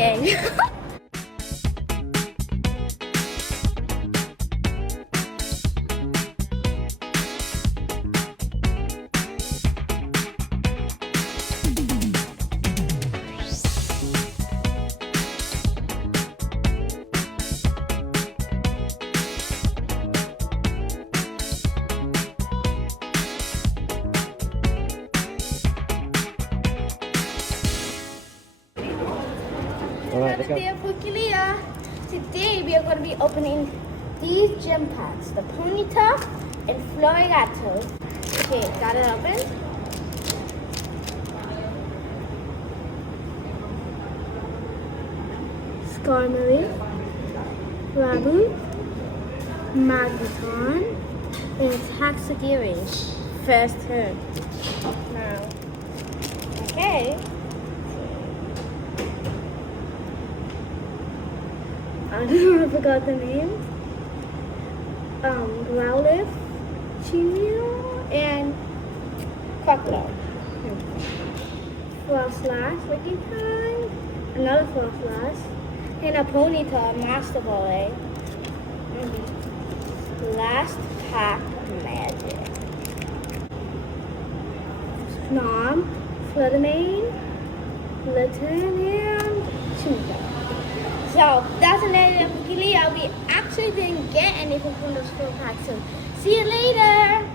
Yay. Alright, let's go. Today we are going to be opening these gem packs, the Ponyta and Florigato. Okay, got it open. Skarmory, Rabu, Magneton, and Taxagiri. First turn. Now, okay. I don't know, I forgot the name. Growlithe, Chimio, and Crocodile. Frostlass, Wicking Time, another Frostlass, and a Ponyta, Master Ball. Last pack magic. Snom, Fluttermane, Litten, and Chimio. So that's another Pokemon. We actually didn't get anything from those 4 packs. So see you later.